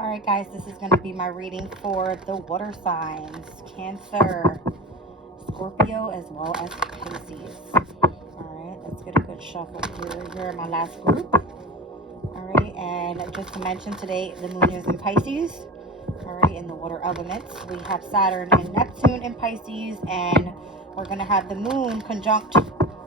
All right, guys, this is going to be my reading for the water signs, Cancer, Scorpio, as well as Pisces. All right, let's get a good shuffle here. You're my last group. All right, and just to mention, today the moon is in Pisces. All right, in the water elements, we have Saturn and Neptune in Pisces, and we're going to have the moon conjunct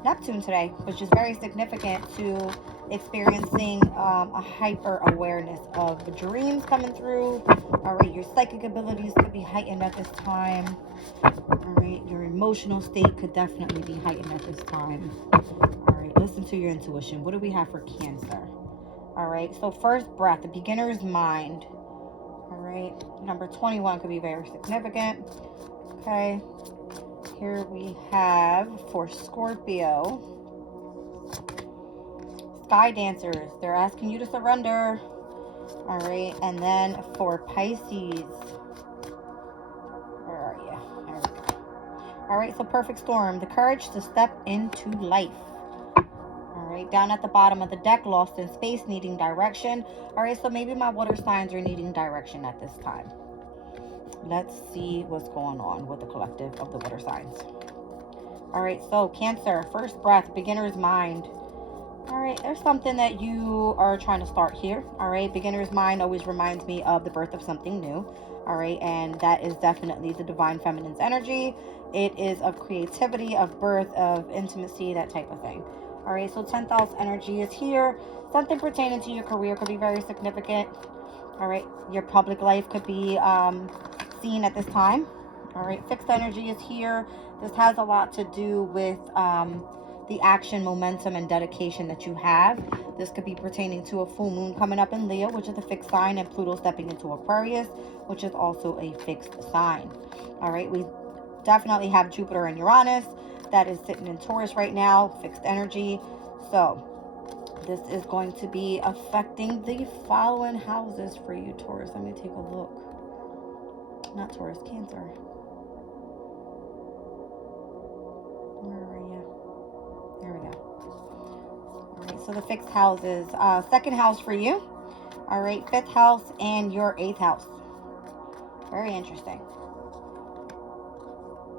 Neptune today, which is very significant to experiencing a hyper awareness of the dreams coming through. All right, your psychic abilities could be heightened at this time. All right, your emotional state could definitely be heightened at this time. All right, listen to your intuition. What do we have for Cancer? All right, so first breath, the beginner's mind. All right, number 21 could be very significant. Okay, here we have for Scorpio, Sky Dancers. They're asking you to surrender. All right, and then for Pisces, where are you? There we go. All right, so Perfect Storm, the courage to step into life. All right, down at the bottom of the deck, Lost in Space, needing direction. All right, so maybe my water signs are needing direction at this time. Let's see what's going on with the collective of the water signs. All right, so Cancer, first breath, beginner's mind. All right, there's something that you are trying to start here. All right, beginner's mind always reminds me of the birth of something new. All right, and that is definitely the divine feminine's energy. It is of creativity, of birth, of intimacy, that type of thing. All right, so 10th house energy is here. Something pertaining to your career could be very significant. All right, your public life could be seen at this time. All right, fixed energy is here. This has a lot to do with the action, momentum, and dedication that you have. This could be pertaining to a full moon coming up in Leo, which is a fixed sign, and Pluto stepping into Aquarius, which is also a fixed sign. All right, we definitely have Jupiter and Uranus that is sitting in Taurus right now, fixed energy. So this is going to be affecting the following houses for you, Taurus. Let me take a look. Not Taurus, Cancer. Where are you? There we go. All right, so the fixed houses. Second house for you. All right, fifth house and your eighth house. Very interesting.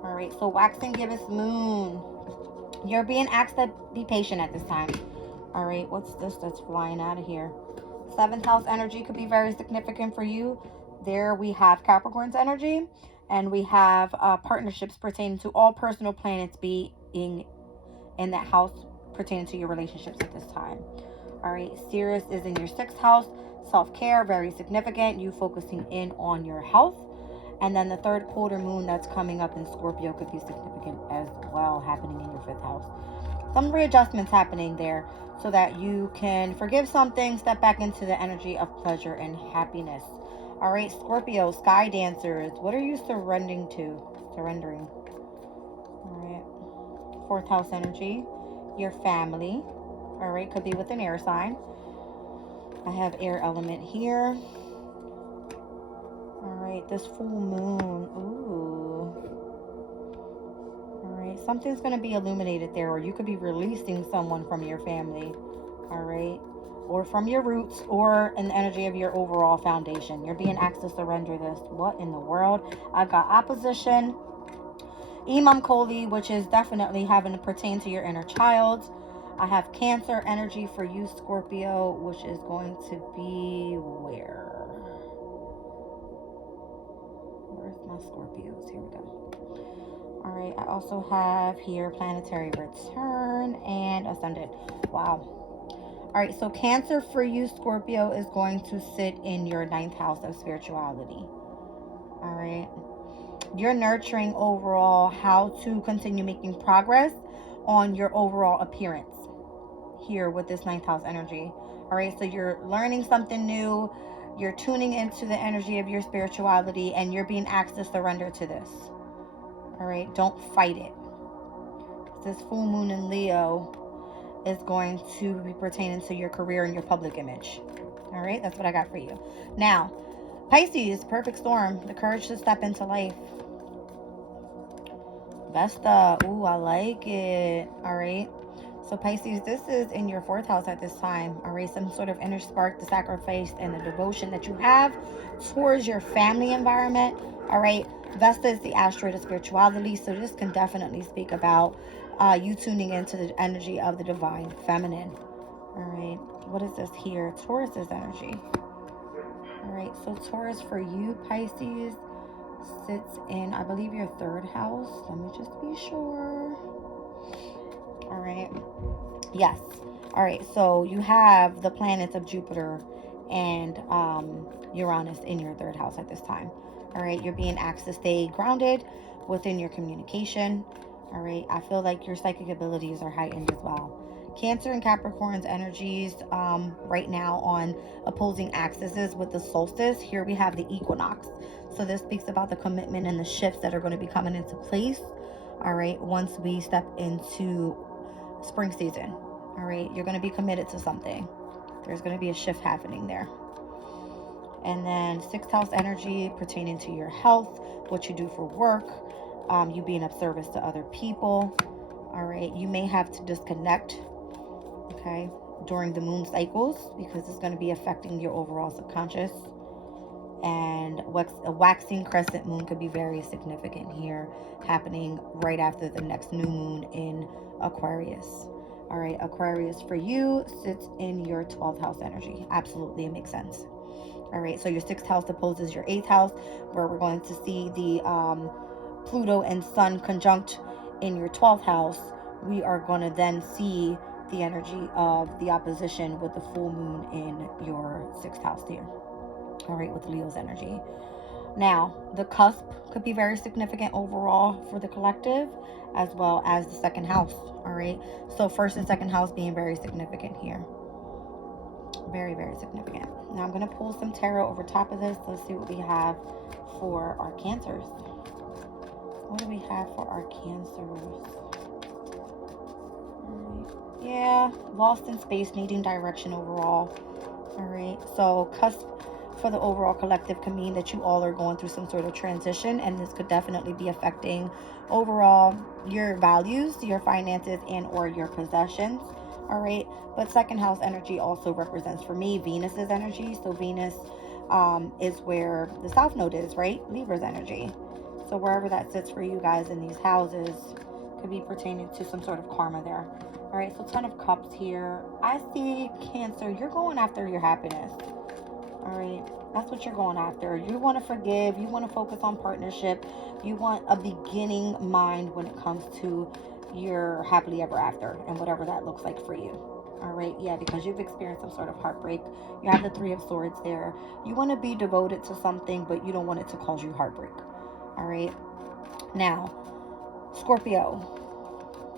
All right, so waxing gibbous moon. You're being asked to be patient at this time. All right, what's this that's flying out of here? Seventh house energy could be very significant for you. There we have Capricorn's energy, and we have partnerships pertaining to all personal planets being in that house pertaining to your relationships at this time. All right, Sirius is in your sixth house. Self-care, very significant. You focusing in on your health. And then the third quarter moon that's coming up in Scorpio could be significant as well, happening in your fifth house. Some readjustments happening there so that you can forgive something, step back into the energy of pleasure and happiness. All right, Scorpio, Sky Dancers, what are you surrendering to? Surrendering. All right, fourth house energy, your family. All right, could be with an air sign. I have air element here. All right, this full moon. Ooh. All right, something's going to be illuminated there, or you could be releasing someone from your family. All right, or from your roots, or in the energy of your overall foundation. You're being asked to surrender this. What in the world? I've got opposition, Imam Koli, which is definitely having to pertain to your inner child. I have Cancer energy for you, Scorpio, which is going to be where? Where's my Scorpios? Here we go. All right, I also have here planetary return and ascendant. Wow. All right, so Cancer for you, Scorpio, is going to sit in your ninth house of spirituality. All right. You're nurturing overall how to continue making progress on your overall appearance here with this ninth house energy. All right, so you're learning something new. You're tuning into the energy of your spirituality, and you're being asked to surrender to this. All right, don't fight it. This full moon in Leo is going to be pertaining to your career and your public image. All right, that's what I got for you. Now, Pisces, perfect storm, the courage to step into life. Vesta, ooh, I like it. All right, so Pisces, this is in your 4th house at this time. All right, some sort of inner spark, the sacrifice and the devotion that you have towards your family environment. All right, Vesta is the asteroid of spirituality, so this can definitely speak about you tuning into the energy of the divine feminine. All right, what is this here? Taurus's energy. All right, so Taurus for you, Pisces, sits in, I believe, your 3rd house. Let me just be sure. All right. Yes. All right. So you have the planets of Jupiter and Uranus in your 3rd house at this time. All right. You're being asked to stay grounded within your communication. All right. I feel like your psychic abilities are heightened as well. Cancer and Capricorn's energies right now on opposing axes with the solstice. Here we have the equinox. So this speaks about the commitment and the shifts that are going to be coming into place. All right. Once we step into spring season. All right, you're going to be committed to something. There's going to be a shift happening there. And then 6th house energy pertaining to your health, what you do for work, you being of service to other people. All right, you may have to disconnect, okay, during the moon cycles because it's going to be affecting your overall subconscious. And a waxing crescent moon could be very significant here, happening right after the next new moon in Aquarius. All right, Aquarius for you sits in your 12th house energy. Absolutely, it makes sense. All right, so your 6th house opposes your 8th house, where we're going to see the Pluto and Sun conjunct in your 12th house. We are going to then see the energy of the opposition with the full moon in your 6th house here. All right, with Leo's energy. Now, the cusp could be very significant overall for the collective, as well as the 2nd house. All right, so 1st and 2nd house being very significant here. Very, very significant. Now, I'm going to pull some tarot over top of this. Let's see what we have for our Cancers. What do we have for our Cancers? All right. Yeah, lost in space, needing direction overall. All right, so cusp for the overall collective can mean that you all are going through some sort of transition, and this could definitely be affecting overall your values, your finances, and or your possessions. All right, but 2nd house energy also represents for me Venus's energy. So Venus is where the South Node is, right? Libra's energy. So wherever that sits for you guys in these houses could be pertaining to some sort of karma there. All right, so 10 of Cups here. I see Cancer, you're going after your happiness. All right, that's what you're going after. You want to forgive. You want to focus on partnership. You want a beginning mind when it comes to your happily ever after and whatever that looks like for you. All right, yeah, because you've experienced some sort of heartbreak. You have the 3 of Swords there. You want to be devoted to something, but you don't want it to cause you heartbreak. All right, now, Scorpio,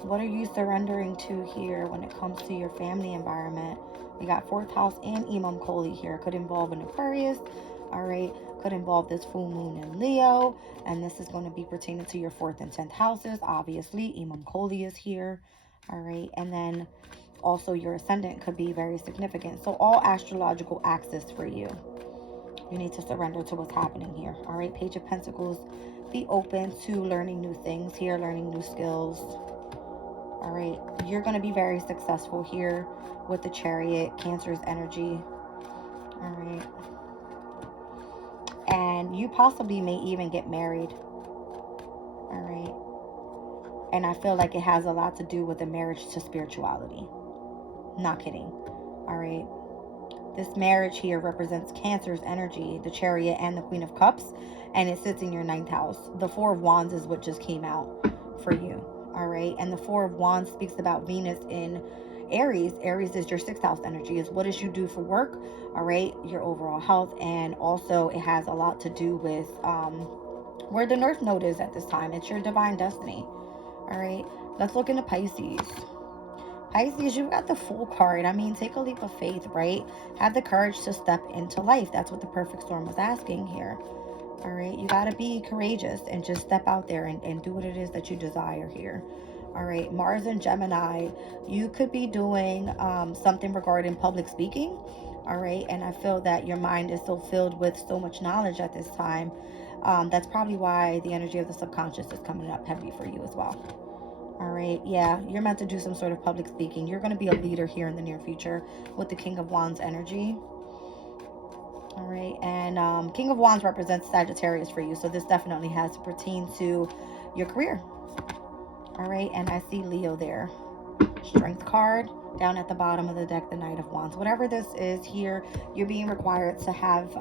what are you surrendering to here when it comes to your family environment? We got 4th house and Imam Koli here. Could involve an Aquarius. All right. Could involve this full moon in Leo. And this is going to be pertaining to your 4th and 10th houses. Obviously, Imam Koli is here. All right. And then also your ascendant could be very significant. So all astrological axis for you. You need to surrender to what's happening here. All right. Page of Pentacles. Be open to learning new things here. Learning new skills. All right. You're going to be very successful here with the Chariot, Cancer's energy. All right. And you possibly may even get married. All right. And I feel like it has a lot to do with the marriage to spirituality. Not kidding. All right. This marriage here represents Cancer's energy, the Chariot and the Queen of Cups. And it sits in your 9th house. The 4 of Wands is what just came out for you. All right. And the 4 of Wands speaks about Venus in Aries. Aries is your 6th house energy. Is what does you do for work, all right, your overall health, and also it has a lot to do with where the North Node is at this time. It's your divine destiny. All right, let's look into Pisces. Pisces, you've got the Fool card. I mean, take a leap of faith, right? Have the courage to step into life. That's what the perfect storm was asking here. All right, you got to be courageous and just step out there and do what it is that you desire here. All right, Mars and Gemini, you could be doing something regarding public speaking. All right, and I feel that your mind is so filled with so much knowledge at this time. That's probably why the energy of the subconscious is coming up heavy for you as well. All right, yeah, you're meant to do some sort of public speaking. You're going to be a leader here in the near future with the King of Wands energy. All right, and King of Wands represents Sagittarius for you, so this definitely has to pertain to your career. All right, and I see Leo there. Strength card down at the bottom of the deck, the Knight of Wands. Whatever this is here, you're being required to have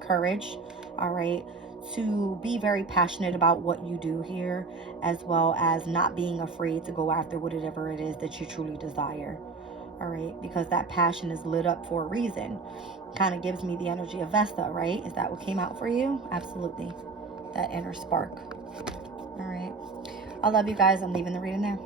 courage, all right, to be very passionate about what you do here, as well as not being afraid to go after whatever it is that you truly desire. All right, because that passion is lit up for a reason. Kind of gives me the energy of Vesta, right? Is that what came out for you? Absolutely. That inner spark. All right. I love you guys. I'm leaving the reading there.